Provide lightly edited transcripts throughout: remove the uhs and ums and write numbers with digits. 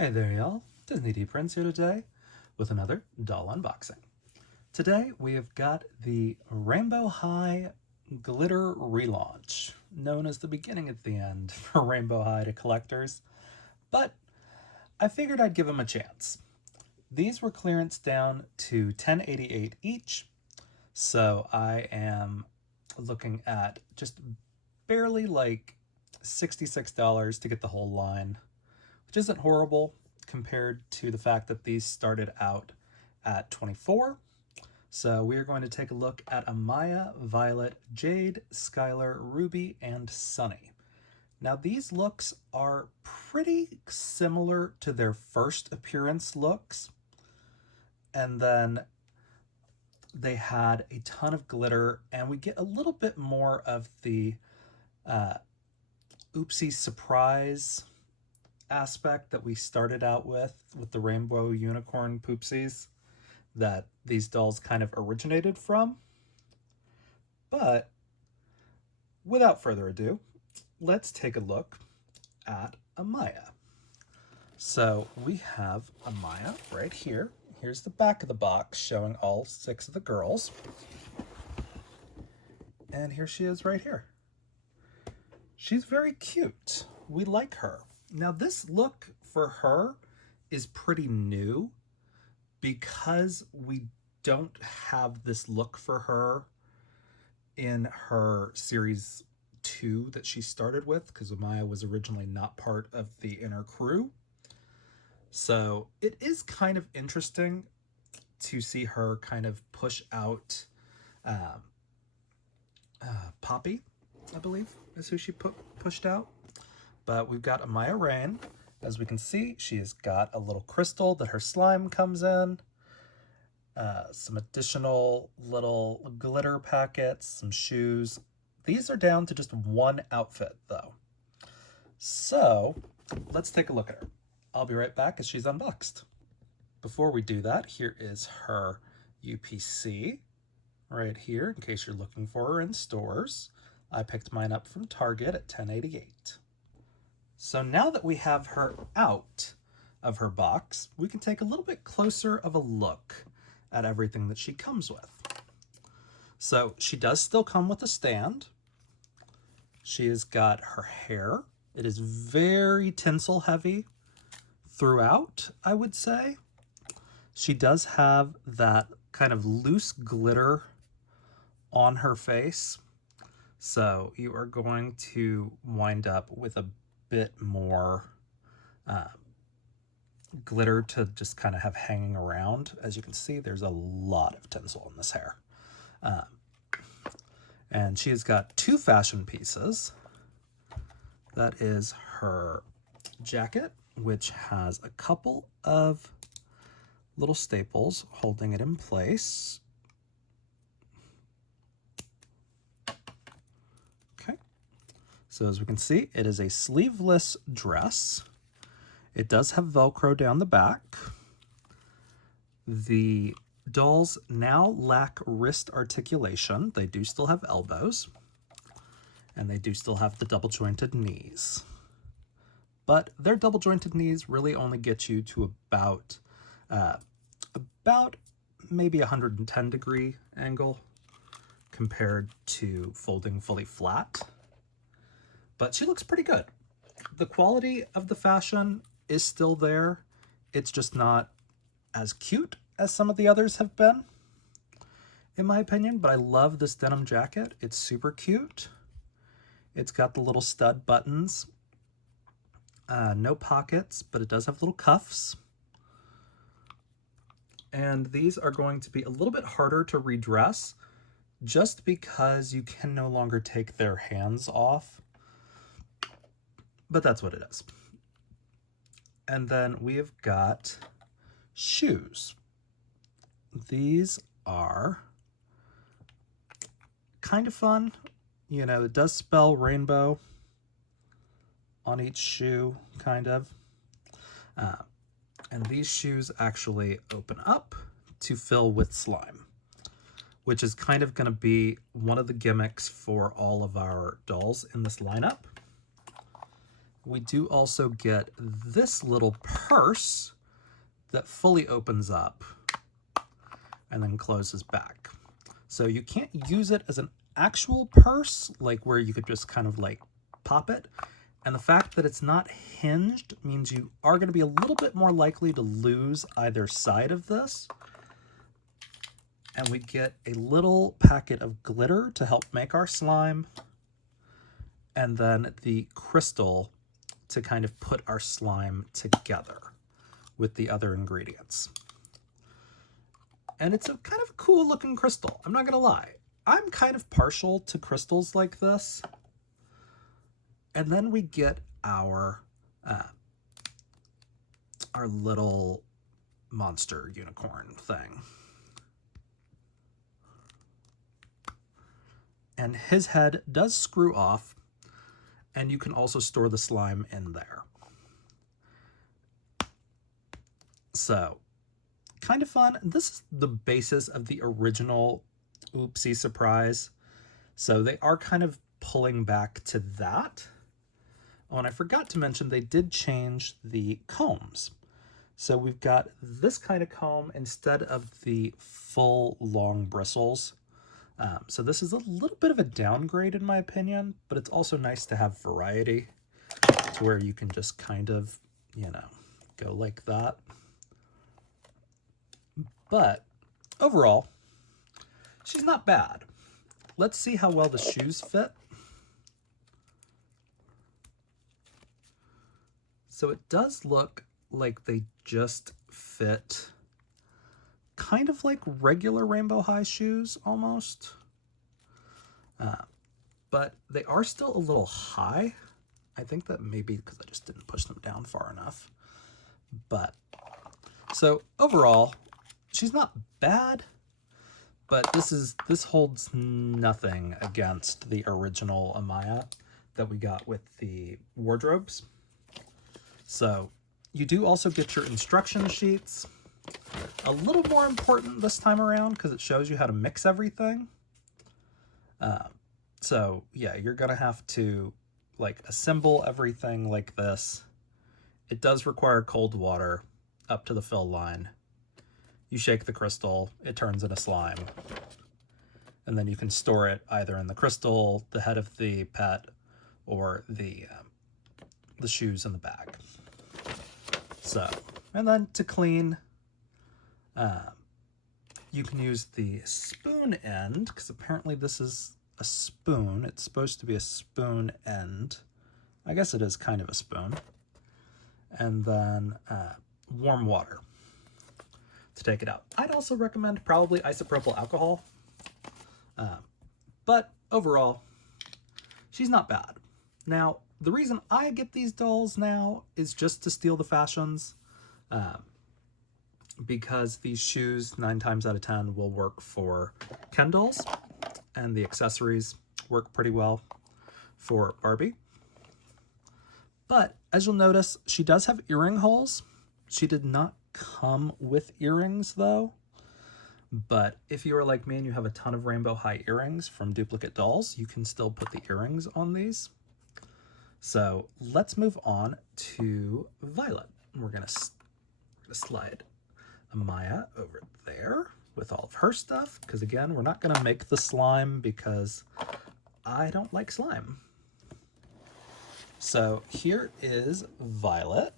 Hey there y'all, Disney D Prince here today with another doll unboxing. Today we have got the Rainbow High Glitter Relaunch, known as the beginning at the end for Rainbow High to collectors, but I figured I'd give them a chance. These were clearance down to $10.88 each, so I am looking at just barely like $66 to get the whole line, which isn't horrible compared to the fact that these started out at $24. So we are going to take a look at Amaya, Violet, Jade, Skyler, Ruby, and Sunny. Now these looks are pretty similar to their first appearance looks, and then they had a ton of glitter, and we get a little bit more of the oopsie surprise aspect that we started out with the rainbow unicorn poopsies that these dolls kind of originated from. But without further ado, let's take a look at Amaya. So we have Amaya right here. Here's the back of the box showing all 6 of the girls. And here she is right here. She's very cute. We like her. Now this look for her is pretty new because we don't have this look for her in her series 2 that she started with, because Amaya was originally not part of the inner crew. So it is kind of interesting to see her kind of push out Poppy, I believe is who she pushed out. But we've got Amaya Rain. As we can see, she has got a little crystal that her slime comes in, some additional little glitter packets, some shoes. These are down to just one outfit though. So let's take a look at her. I'll be right back as she's unboxed. Before we do that, here is her UPC right here in case you're looking for her in stores. I picked mine up from Target at $10.88. So now that we have her out of her box, we can take a little bit closer of a look at everything that she comes with. So she does still come with a stand. She has got her hair. It is very tinsel heavy throughout, I would say. She does have that kind of loose glitter on her face. So you are going to wind up with a bit more glitter to just kind of have hanging around. As you can see, there's a lot of tinsel in this hair. And she has got 2 fashion pieces. That is her jacket, which has a couple of little staples holding it in place. Okay. So as we can see, it is a sleeveless dress. It does have Velcro down the back. The dolls now lack wrist articulation. They do still have elbows, and they do still have the double jointed knees. But their double jointed knees really only get you to about maybe 110 degree angle compared to folding fully flat. But she looks pretty good. The quality of the fashion is still there. It's just not as cute as some of the others have been, in my opinion, but I love this denim jacket. It's super cute. It's got the little stud buttons. No pockets, but it does have little cuffs. And these are going to be a little bit harder to redress just because you can no longer take their hands off. But that's what it is. And then we have got shoes. These are kind of fun. You know, it does spell rainbow on each shoe, kind of. And these shoes actually open up to fill with slime, which is kind of going to be one of the gimmicks for all of our dolls in this lineup. we do also get this little purse that fully opens up and then closes back. So you can't use it as an actual purse, like where you could just kind of like pop it. And the fact that it's not hinged means you are going to be a little bit more likely to lose either side of this. And we get a little packet of glitter to help make our slime. And then the crystal to kind of put our slime together with the other ingredients. And it's a kind of cool looking crystal. I'm not going to lie. I'm kind of partial to crystals like this. And then we get our little monster unicorn thing. And his head does screw off, and you can also store the slime in there. So, kind of fun. This is the basis of the original Oopsie Surprise. So they are kind of pulling back to that. Oh, and I forgot to mention they did change the combs. So we've got this kind of comb instead of the full long bristles. So this is a little bit of a downgrade in my opinion, but it's also nice to have variety to where you can just kind of, you know, go like that. But overall, she's not bad. Let's see how well the shoes fit. So it does look like they just fit kind of like regular Rainbow High shoes almost. But they are still a little high. I think that maybe because I just didn't push them down far enough. But so overall, she's not bad, but this holds nothing against the original Amaya that we got with the wardrobes. So you do also get your instruction sheets. A little more important this time around because it shows you how to mix everything. So yeah, you're gonna have to like assemble everything like this. It does require cold water up to the fill line. You shake the crystal, it turns into slime. And then you can store it either in the crystal, the head of the pet, or the shoes in the bag. So, and then to clean, you can use the spoon end, because apparently this is a spoon. It's supposed to be a spoon end. I guess it is kind of a spoon. And then warm water to take it out. I'd also recommend probably isopropyl alcohol. But overall, she's not bad. Now, the reason I get these dolls now is just to steal the fashions. Because these shoes, 9 times out of 10, will work for Ken dolls. And the accessories work pretty well for Barbie. But as you'll notice, she does have earring holes. She did not come with earrings though. But if you are like me and you have a ton of Rainbow High earrings from duplicate dolls, you can still put the earrings on these. So let's move on to Violet. We're gonna slide Amaya over there with all of her stuff, because again, we're not gonna make the slime because I don't like slime. So here is Violet.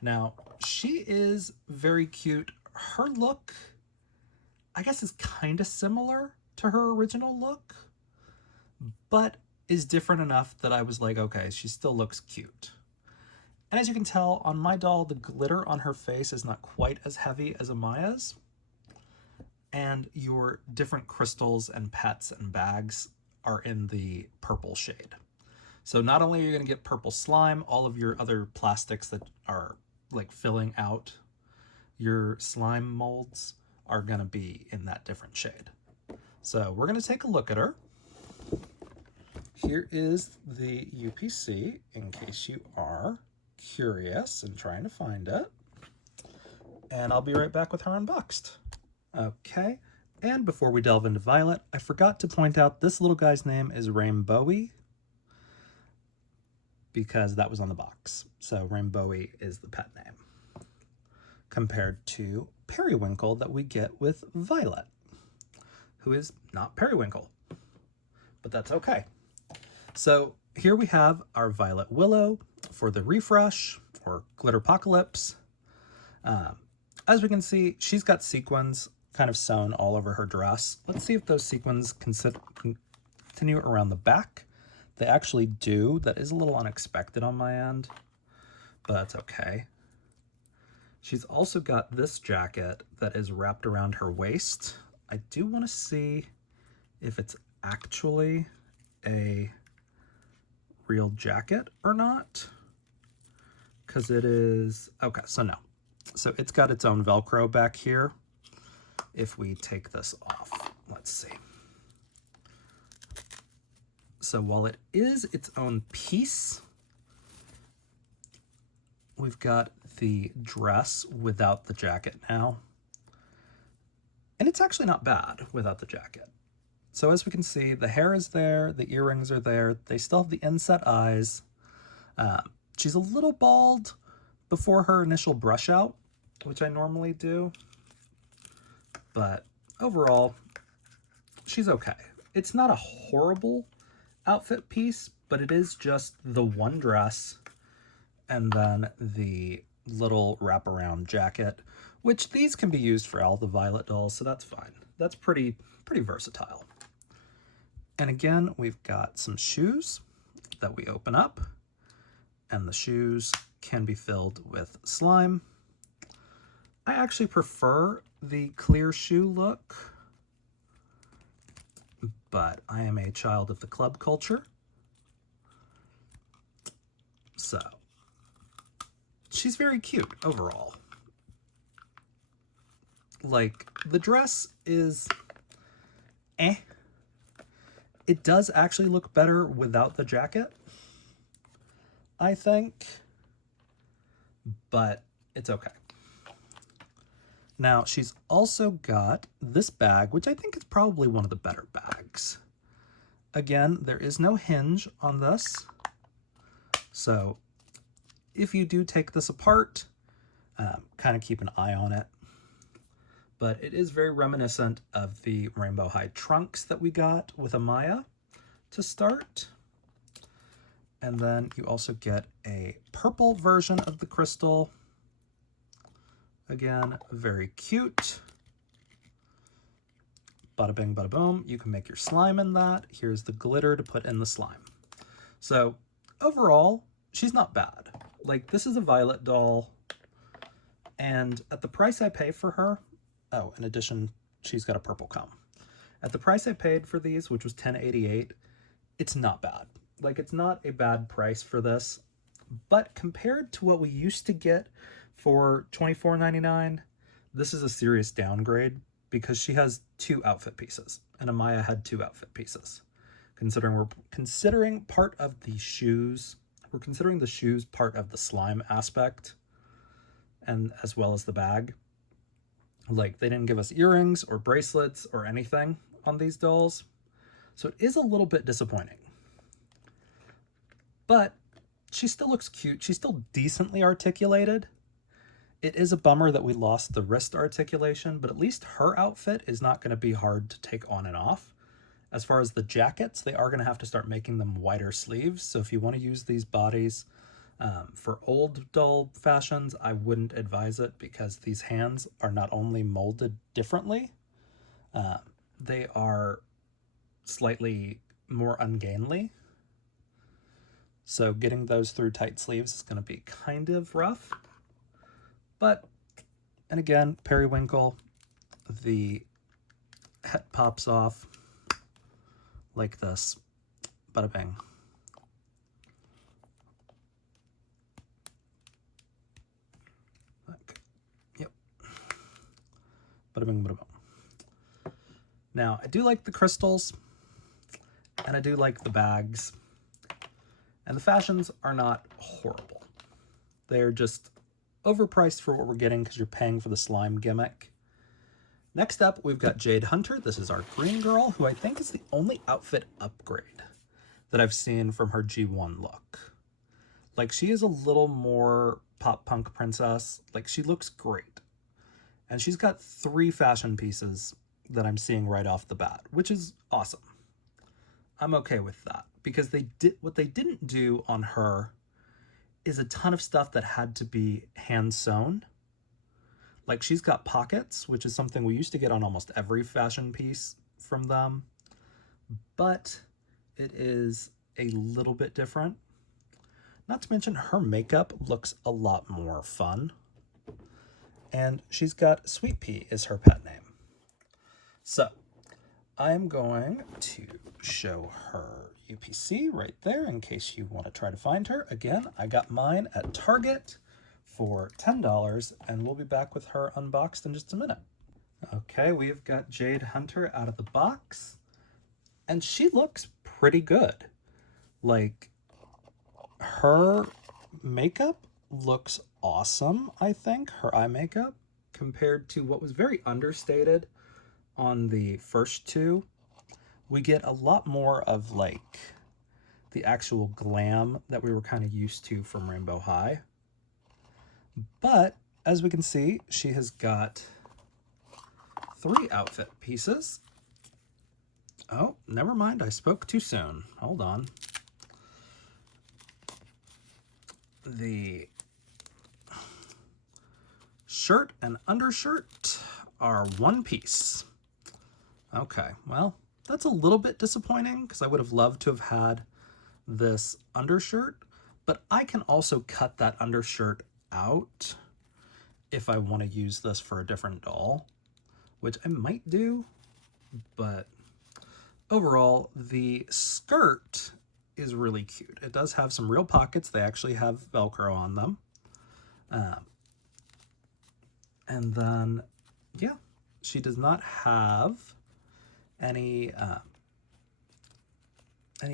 Now, she is very cute. Her look, I guess, is kind of similar to her original look, but is different enough that I was like, okay, she still looks cute. And as you can tell, on my doll, the glitter on her face is not quite as heavy as Amaya's. And your different crystals and pets and bags are in the purple shade. So not only are you going to get purple slime, all of your other plastics that are like filling out your slime molds are going to be in that different shade. So we're going to take a look at her. Here is the UPC in case you are curious and trying to find it. And I'll be right back with her unboxed. Okay, and before we delve into Violet, I forgot to point out this little guy's name is Rainbowy. because that was on the box. So Rainbowy is the pet name, compared to Periwinkle that we get with Violet, who is not Periwinkle, but that's okay. So here we have our Violet Willow for the refresh, or Glitterpocalypse. As we can see, she's got sequins kind of sewn all over her dress. Let's see if those sequins continue around the back. They actually do. That is a little unexpected on my end, but that's okay. She's also got this jacket that is wrapped around her waist. I do want to see if it's actually a real jacket or not, because it is, okay, so no. So it's got its own Velcro back here. If we take this off, let's see. So while it is its own piece, we've got the dress without the jacket now. And it's actually not bad without the jacket. So as we can see, the hair is there, the earrings are there, they still have the inset eyes. She's a little bald before her initial brush out, which I normally do. But overall, she's okay. It's not a horrible outfit piece, but it is just the one dress and then the little wraparound jacket, which these can be used for all the Violet dolls, so that's fine. That's pretty versatile. And again, we've got some shoes that we open up, and the shoes can be filled with slime. I actually prefer the clear shoe look, but I am a child of the club culture. So she's very cute overall. Like, the dress is eh. It does actually look better without the jacket, I think, but it's okay. Now, she's also got this bag, which I think is probably one of the better bags. Again, there is no hinge on this, so if you do take this apart, kind of keep an eye on it. But it is very reminiscent of the Rainbow High trunks that we got with Amaya to start. And then you also get a purple version of the crystal. Again, very cute. Bada bing, bada boom. You can make your slime in that. Here's the glitter to put in the slime. So overall, she's not bad. Like, this is a Violet doll, and at the price I pay for her, oh, in addition, she's got a purple comb. At the price I paid for these, which was $10.88, it's not bad. Like, it's not a bad price for this, but compared to what we used to get for $24.99, this is a serious downgrade because she has 2 outfit pieces, and Amaya had 2 outfit pieces. Considering we're considering part of the shoes, we're considering the shoes part of the slime aspect, and as well as the bag. Like, they didn't give us earrings or bracelets or anything on these dolls, so it is a little bit disappointing. But she still looks cute. She's still decently articulated. It is a bummer that we lost the wrist articulation, but at least her outfit is not going to be hard to take on and off. As far as the jackets, they are going to have to start making them wider sleeves, so if you want to use these bodies for old doll fashions, I wouldn't advise it because these hands are not only molded differently, they are slightly more ungainly. So getting those through tight sleeves is going to be kind of rough. But, and again, Periwinkle, the head pops off like this. Bada bing. Yep. Bada bing, bada boom. Now, I do like the crystals, and I do like the bags, and the fashions are not horrible. They're just overpriced for what we're getting because you're paying for the slime gimmick. Next up, we've got Jade Hunter. This is our green girl, who I think is the only outfit upgrade that I've seen from her G1 look. Like, she is a little more pop punk princess. Like, she looks great. And she's got 3 fashion pieces that I'm seeing right off the bat, which is awesome. I'm okay with that because what they didn't do on her is a ton of stuff that had to be hand sewn. Like, she's got pockets, which is something we used to get on almost every fashion piece from them, but it is a little bit different. Not to mention her makeup looks a lot more fun. And she's got Sweet Pea is her pet name. So I'm going to show her UPC right there in case you want to try to find her. Again, I got mine at Target for $10, and we'll be back with her unboxed in just a minute. Okay, we've got Jade Hunter out of the box, and she looks pretty good. Like, her makeup looks awesome, I think, her eye makeup, compared to what was very understated on the first 2. We get a lot more of, like, the actual glam that we were kind of used to from Rainbow High. But, as we can see, she has got 3 outfit pieces. Oh, never mind, I spoke too soon. Hold on. The shirt and undershirt are 1 piece. Okay, well, that's a little bit disappointing because I would have loved to have had this undershirt, but I can also cut that undershirt out if I want to use this for a different doll, which I might do, but overall, the skirt is really cute. It does have some real pockets. They actually have Velcro on them. And then, yeah, she does not have any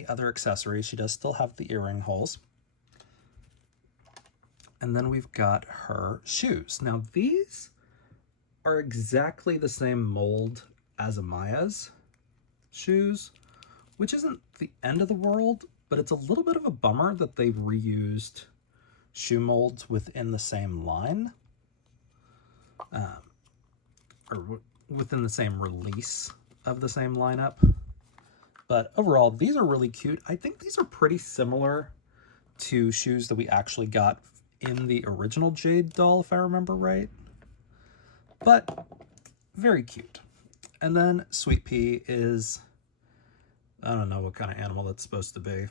other accessories. She does still have the earring holes. And then we've got her shoes. Now, these are exactly the same mold as Amaya's shoes, which isn't the end of the world, but it's a little bit of a bummer that they've reused shoe molds within the same line, or within the same release of the same lineup. But overall, these are really cute. I think these are pretty similar to shoes that we actually got in the original Jade doll, if I remember right. But very cute. And then Sweet Pea is, I don't know what kind of animal that's supposed to be,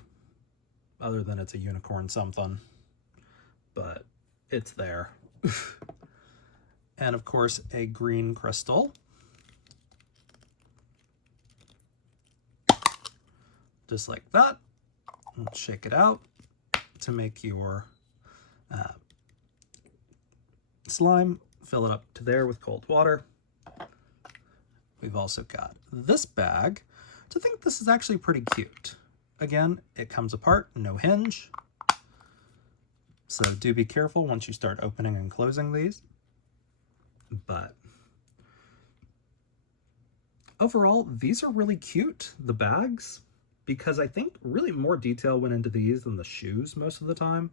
other than it's a unicorn something, but it's there. And of course, a green crystal. Just like that. And shake it out to make your slime. Fill it up to there with cold water. We've also got this bag. So I think this is actually pretty cute. Again, it comes apart, no hinge. So do be careful once you start opening and closing these. But overall, these are really cute, the bags, because I think really more detail went into these than the shoes most of the time.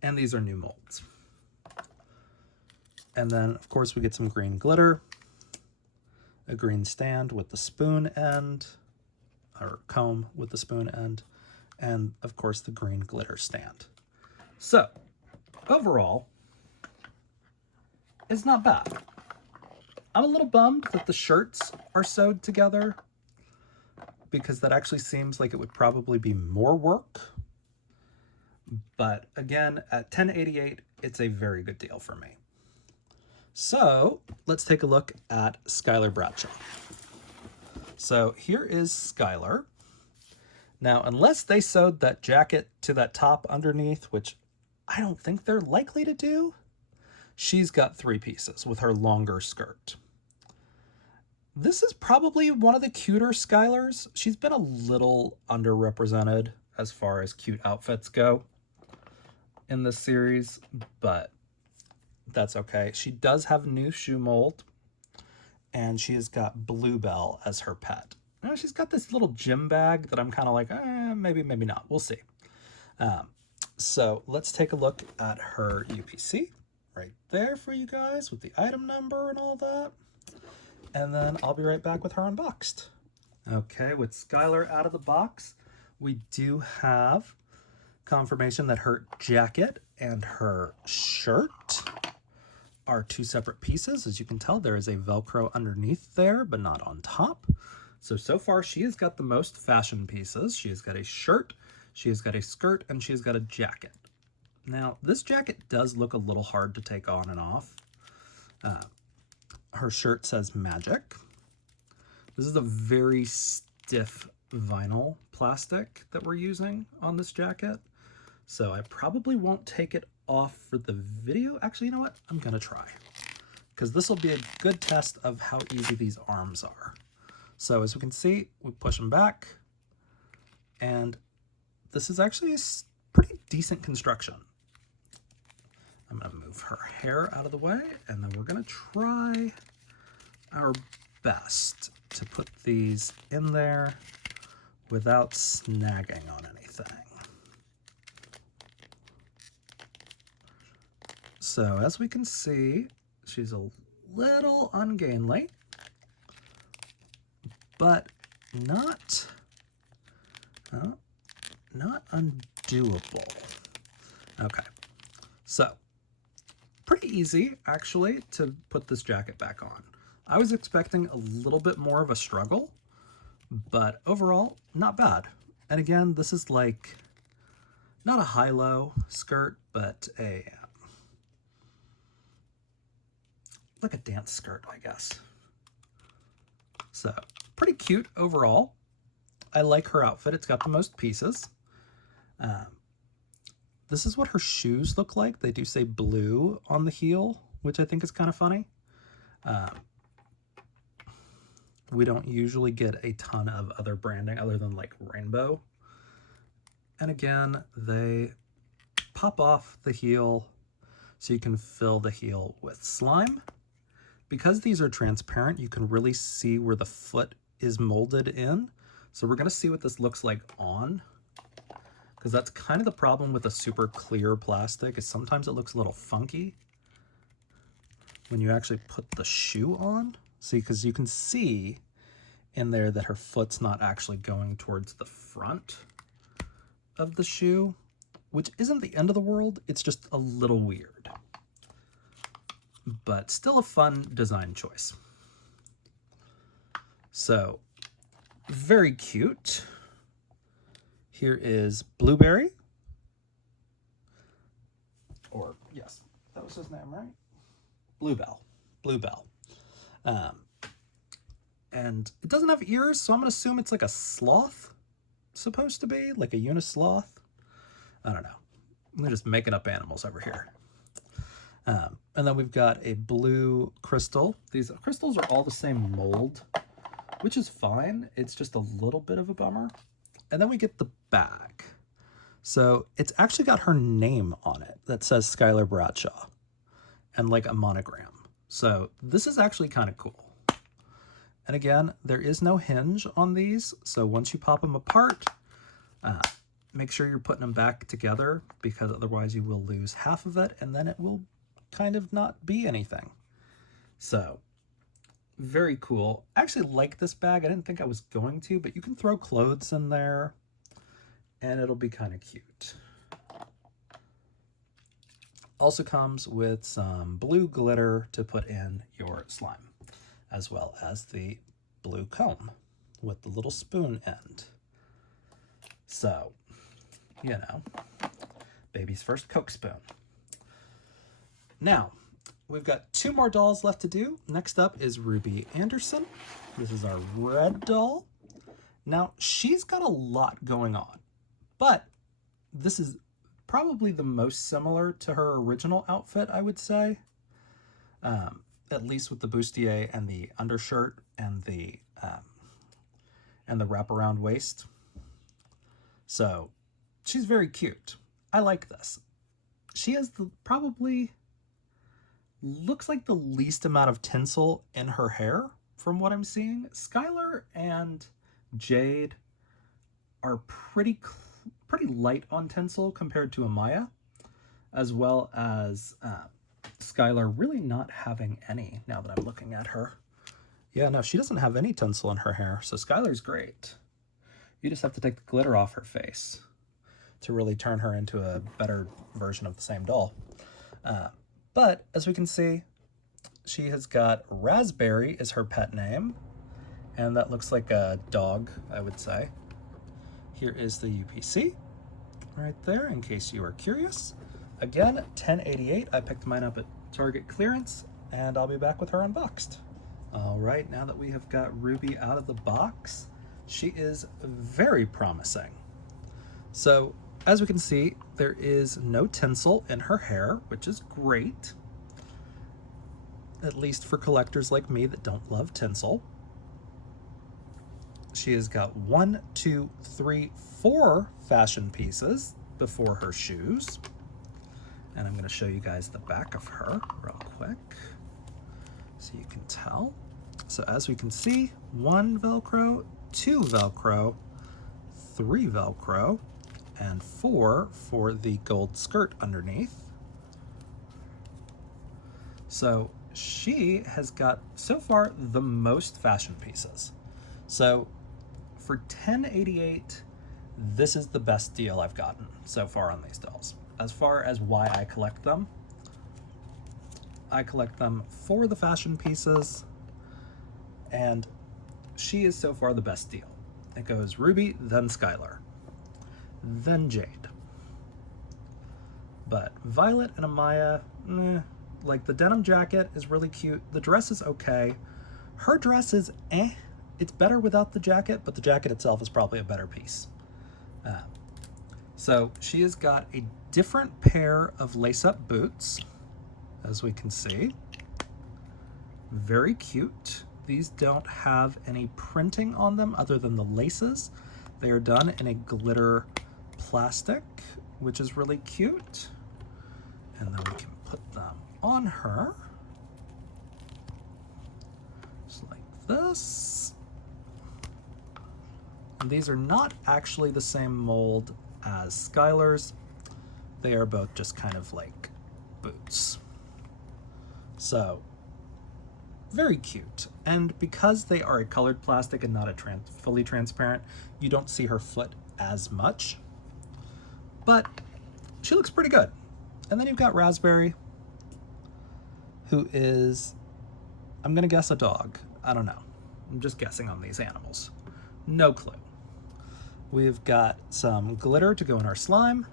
And these are new molds. And then, of course, we get some green glitter, a green stand with the spoon end, or comb with the spoon end, and, of course, the green glitter stand. So, overall, it's not bad. I'm a little bummed that the shirts are sewed together, because that actually seems like it would probably be more work. But again, at $10.88, it's a very good deal for me. So let's take a look at Skyler Bradshaw. So here is Skyler. Now, unless they sewed that jacket to that top underneath, which I don't think they're likely to do, she's got 3 pieces with her longer skirt. This is probably one of the cuter Skylers. She's been a little underrepresented as far as cute outfits go in this series, but that's okay. She does have new shoe mold, and she has got Bluebell as her pet. Now, she's got this little gym bag that I'm kind of like, maybe not. We'll see. So let's take a look at her UPC right there for you guys with the item number and all that. And then I'll be right back with her unboxed. Okay, with Skyler out of the box, we do have confirmation that her jacket and her shirt are two separate pieces. As you can tell, there is a Velcro underneath there, but not on top. So far she has got the most fashion pieces. She has got a shirt, she has got a skirt, and she has got a jacket. Now, this jacket does look a little hard to take on and off. Her shirt says Magic. This is a very stiff vinyl plastic that we're using on this jacket. So I probably won't take it off for the video. Actually, you know what? I'm gonna try, because this will be a good test of how easy these arms are. So as we can see, we push them back, and this is actually a pretty decent construction. I'm gonna move her hair out of the way, and then we're gonna try our best to put these in there without snagging on anything. So as we can see, she's a little ungainly, but not undoable. Okay, so pretty easy actually to put this jacket back on. I was expecting a little bit more of a struggle, but overall, not bad. And again, this is like not a high-low skirt, but like a dance skirt, I guess. So pretty cute overall. I like her outfit. It's got the most pieces. This is what her shoes look like. They do say blue on the heel, which I think is kind of funny. We don't usually get a ton of other branding other than like rainbow. And again, they pop off the heel so you can fill the heel with slime. Because these are transparent, you can really see where the foot is molded in. So we're gonna see what this looks like on, because that's kind of the problem with a super clear plastic, is sometimes it looks a little funky when you actually put the shoe on. See, because you can see in there that her foot's not actually going towards the front of the shoe, which isn't the end of the world, it's just a little weird. But still a fun design choice. So, very cute. Here is Blueberry. Or, yes, that was his name, right? Bluebell. Bluebell. And it doesn't have ears, so I'm going to assume it's like a sloth, supposed to be, like a unisloth. I don't know. I'm just making up animals over here. And then we've got a blue crystal. These crystals are all the same mold, which is fine. It's just a little bit of a bummer. And then we get the bag. So it's actually got her name on it that says Skyler Bradshaw and like a monogram. So this is actually kind of cool. And again, there is no hinge on these. So once you pop them apart, make sure you're putting them back together, because otherwise you will lose half of it and then it will kind of not be anything. So very cool. I actually like this bag. I didn't think I was going to, but you can throw clothes in there and it'll be kind of cute. Also comes with some blue glitter to put in your slime, as well as the blue comb with the little spoon end. So, you know, baby's first Coke spoon. Now, we've got 2 more dolls left to do. Next up is Ruby Anderson. This is our red doll. Now, she's got a lot going on, but this is probably the most similar to her original outfit, I would say. At least with the bustier and the undershirt and the wraparound waist. So, she's very cute. I like this. She has the probably looks like the least amount of tinsel in her hair from what I'm seeing. Skyler and Jade are pretty pretty light on tinsel compared to Amaya, as well as Skyler really not having any now that I'm looking at her. Yeah, no, she doesn't have any tinsel in her hair, so Skyler's great. You just have to take the glitter off her face to really turn her into a better version of the same doll. But as we can see, she has got Raspberry is her pet name, and that looks like a dog, I would say. Here is the UPC right there, in case you are curious. Again, $10.88. I picked mine up at Target clearance, and I'll be back with her unboxed. All right, now that we have got Ruby out of the box, she is very promising. So, as we can see, there is no tinsel in her hair, which is great. At least for collectors like me that don't love tinsel. She has got 1, 2, 3, 4 fashion pieces before her shoes. And I'm going to show you guys the back of her real quick so you can tell. So as we can see, 1 Velcro, 2 Velcro, 3 Velcro, and 4 for the gold skirt underneath. So she has got, so far, the most fashion pieces. So for $10.88, this is the best deal I've gotten so far on these dolls. As far as why I collect them for the fashion pieces, and she is so far the best deal. It goes Ruby, then Skyler, then Jade. But Violet and Amaya, like the denim jacket is really cute. The dress is okay. Her dress is It's better without the jacket, but the jacket itself is probably a better piece. So she has got a different pair of lace-up boots, as we can see. Very cute. These don't have any printing on them other than the laces. They are done in a glitter plastic, which is really cute. And then we can put them on her, just like this. And these are not actually the same mold as Skyler's. They are both just kind of like boots. So, very cute. And because they are a colored plastic and not a fully transparent, you don't see her foot as much. But she looks pretty good. And then you've got Raspberry, who is, I'm gonna guess a dog. I don't know. I'm just guessing on these animals. No clue. We've got some glitter to go in our slime.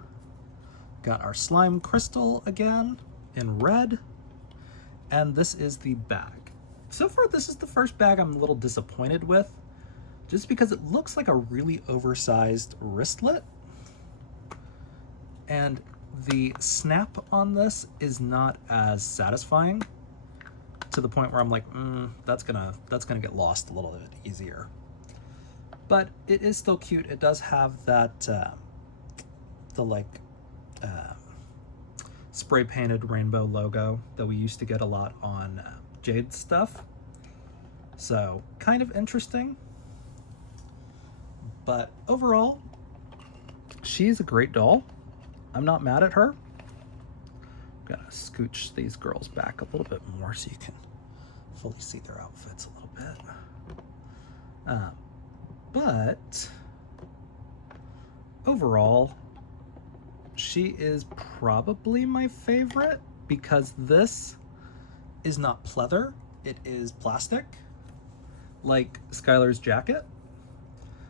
Got our slime crystal again in red. And this is the bag. So far, this is the first bag I'm a little disappointed with, just because it looks like a really oversized wristlet. And the snap on this is not as satisfying, to the point where I'm like, that's gonna get lost a little bit easier. But it is still cute. It does have that spray painted rainbow logo that we used to get a lot on Jade stuff. So kind of interesting. But overall, she's a great doll. I'm not mad at her. Gotta scooch these girls back a little bit more so you can fully see their outfits a little bit. But overall, she is probably my favorite because this is not pleather, it is plastic, like Skyler's jacket.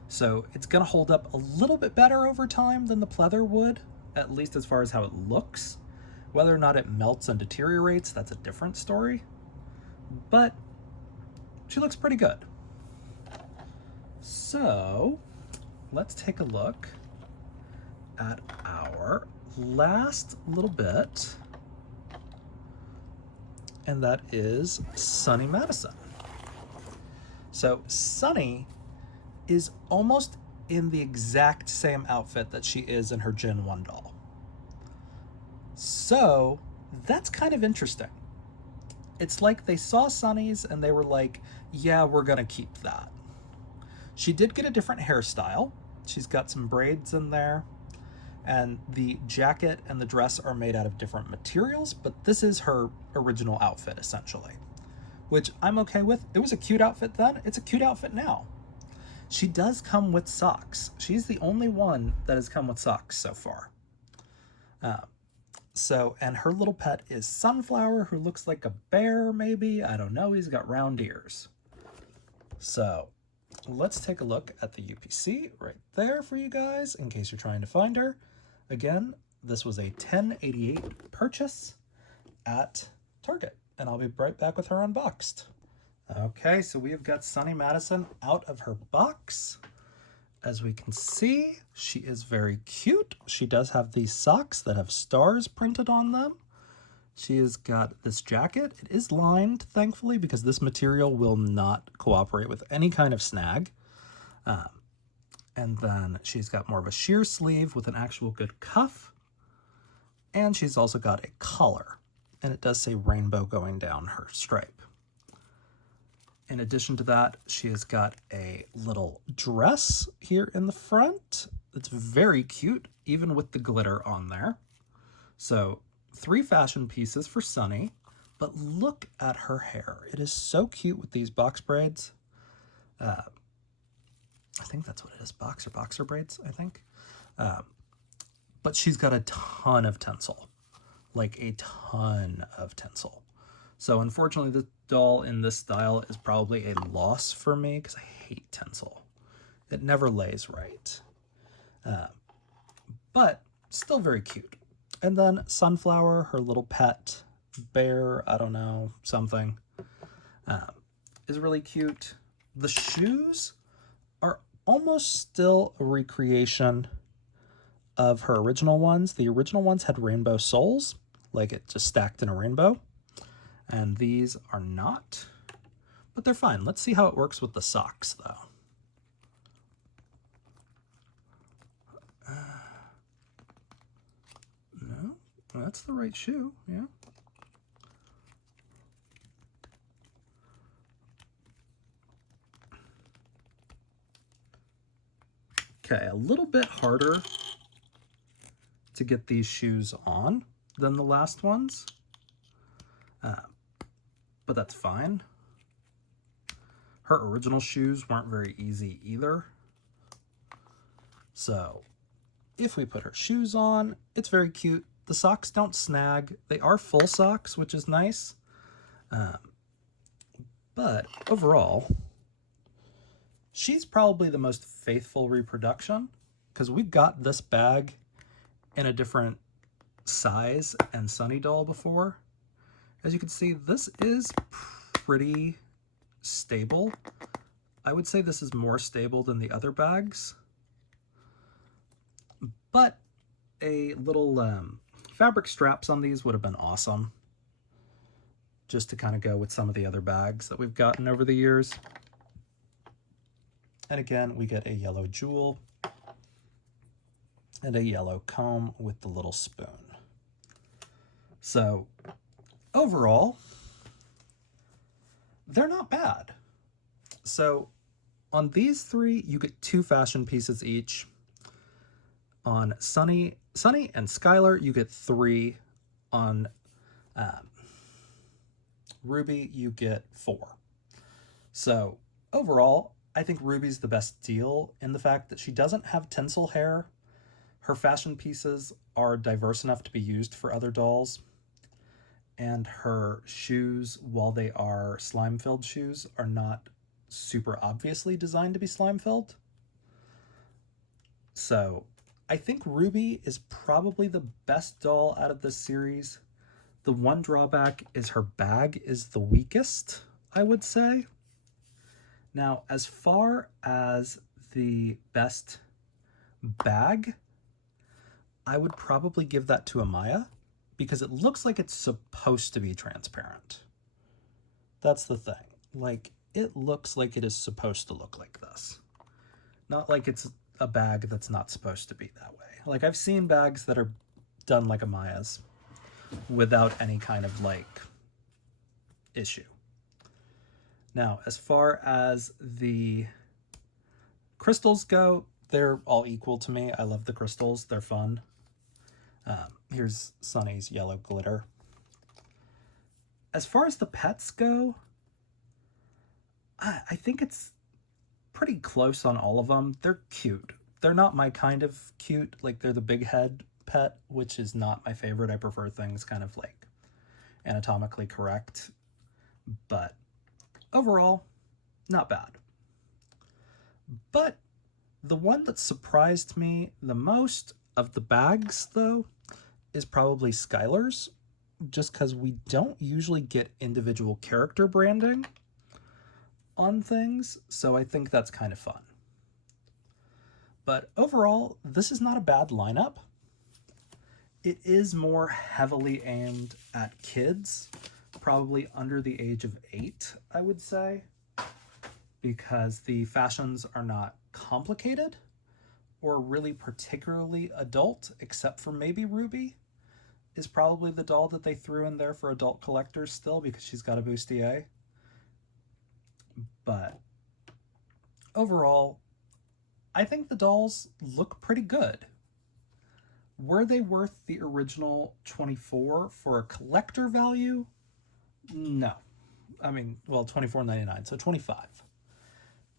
So it's gonna hold up a little bit better over time than the pleather would, at least as far as how it looks. Whether or not it melts and deteriorates, that's a different story. But she looks pretty good. So let's take a look at our last little bit, and that is Sunny Madison. So Sunny is almost in the exact same outfit that she is in her Gen 1 doll. So that's kind of interesting. It's like they saw Sunny's and they were like, yeah, we're gonna keep that. She did get a different hairstyle. She's got some braids in there. And the jacket and the dress are made out of different materials, but this is her original outfit, essentially, which I'm okay with. It was a cute outfit then. It's a cute outfit now. She does come with socks. She's the only one that has come with socks so far. And her little pet is Sunflower, who looks like a bear, maybe. I don't know. He's got round ears. So let's take a look at the UPC right there for you guys, in case you're trying to find her. Again, this was a $10.88 purchase at Target, and I'll be right back with her unboxed. Okay, so we have got Sunny Madison out of her box. As we can see, she is very cute. She does have these socks that have stars printed on them. She has got this jacket. It is lined, thankfully, because this material will not cooperate with any kind of snag. And then she's got more of a sheer sleeve with an actual good cuff. And she's also got a collar. And it does say rainbow going down her stripe. In addition to that, she has got a little dress here in the front. It's very cute, even with the glitter on there. So 3 fashion pieces for Sunny, but look at her hair. It is so cute with these box braids. I think that's what it is, boxer braids, I think. But she's got a ton of tinsel, like a ton of tinsel. So unfortunately, the doll in this style is probably a loss for me because I hate tinsel. It never lays right. But still very cute. And then Sunflower, her little pet bear, I don't know, something, is really cute. The shoes are almost still a recreation of her original ones. The original ones had rainbow soles, like it just stacked in a rainbow. And these are not, but they're fine. Let's see how it works with the socks, though. No, that's the right shoe, yeah. Okay, a little bit harder to get these shoes on than the last ones. But that's fine. Her original shoes weren't very easy either. So if we put her shoes on, it's very cute. The socks don't snag. They are full socks, which is nice. But overall, she's probably the most faithful reproduction because we've got this bag in a different size and Sunny doll before. As you can see, this is pretty stable. I would say this is more stable than the other bags. But a little fabric straps on these would have been awesome. Just to kind of go with some of the other bags that we've gotten over the years. And again, we get a yellow jewel and a yellow comb with the little spoon. So overall, they're not bad. So on these 3, you get 2 fashion pieces each. On Sunny and Skyler, you get 3. On Ruby, you get 4. So overall, I think Ruby's the best deal in the fact that she doesn't have tinsel hair. Her fashion pieces are diverse enough to be used for other dolls. And her shoes, while they are slime-filled shoes, are not super obviously designed to be slime-filled. So I think Ruby is probably the best doll out of this series. The one drawback is her bag is the weakest, I would say. Now, as far as the best bag, I would probably give that to Amaya, because it looks like it's supposed to be transparent. That's the thing. Like, it looks like it is supposed to look like this. Not like it's a bag that's not supposed to be that way. Like, I've seen bags that are done like Amaya's without any kind of, like, issue. Now, as far as the crystals go, they're all equal to me. I love the crystals. They're fun. Here's Sunny's yellow glitter. As far as the pets go, I think it's pretty close on all of them. They're cute. They're not my kind of cute. Like, they're the big head pet, which is not my favorite. I prefer things kind of like anatomically correct. But overall, not bad. But the one that surprised me the most of the bags, though, is probably Skyler's, just because we don't usually get individual character branding on things, so I think that's kind of fun. But overall, this is not a bad lineup. It is more heavily aimed at kids, probably under the age of 8, I would say, because the fashions are not complicated or really particularly adult, except for maybe Ruby is probably the doll that they threw in there for adult collectors still because she's got a bustier. But overall, I think the dolls look pretty good. Were they worth the original $24 for a collector value? No. I mean, well, $24.99, so $25.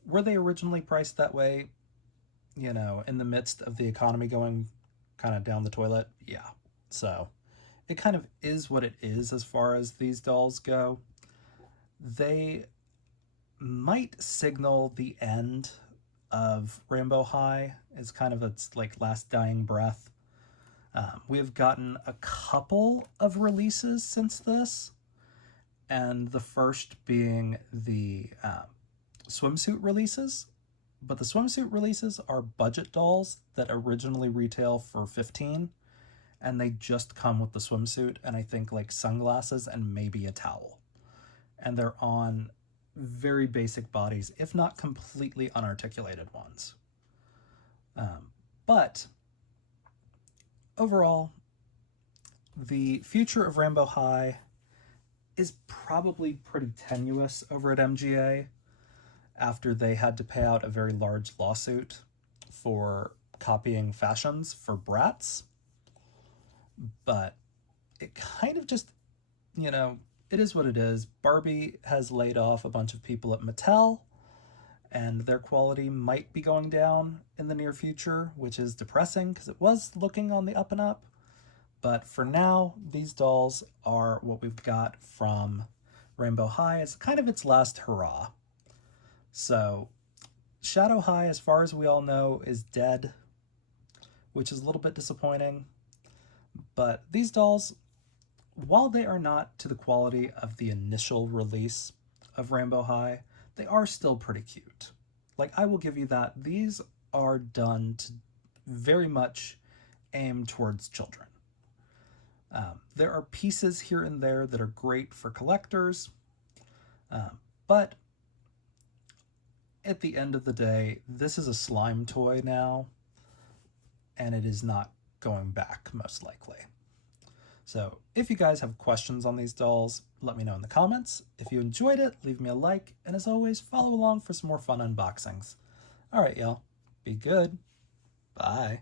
Were they originally priced that way, you know, in the midst of the economy going kind of down the toilet? Yeah. So it kind of is what it is as far as these dolls go. They might signal the end of Rainbow High as kind of its like last dying breath. We have gotten a couple of releases since this, and the first being the swimsuit releases. But the swimsuit releases are budget dolls that originally retail for $15, and they just come with the swimsuit and I think like sunglasses and maybe a towel. And they're on very basic bodies, if not completely unarticulated ones. But overall, the future of Rainbow High is probably pretty tenuous over at MGA after they had to pay out a very large lawsuit for copying fashions for Bratz. But it kind of just, you know, it is what it is. Barbie has laid off a bunch of people at Mattel, and their quality might be going down in the near future, which is depressing because it was looking on the up and up. But for now, these dolls are what we've got from Rainbow High. It's kind of its last hurrah. So Shadow High, as far as we all know, is dead, which is a little bit disappointing. But these dolls, while they are not to the quality of the initial release of Rainbow High, they are still pretty cute. Like, I will give you that. These are done to very much aim towards children. There are pieces here and there that are great for collectors, but at the end of the day, this is a slime toy now, and it is not going back, most likely. So if you guys have questions on these dolls, let me know in the comments. If you enjoyed it, leave me a like, and as always, follow along for some more fun unboxings. All right, y'all. Be good. Bye.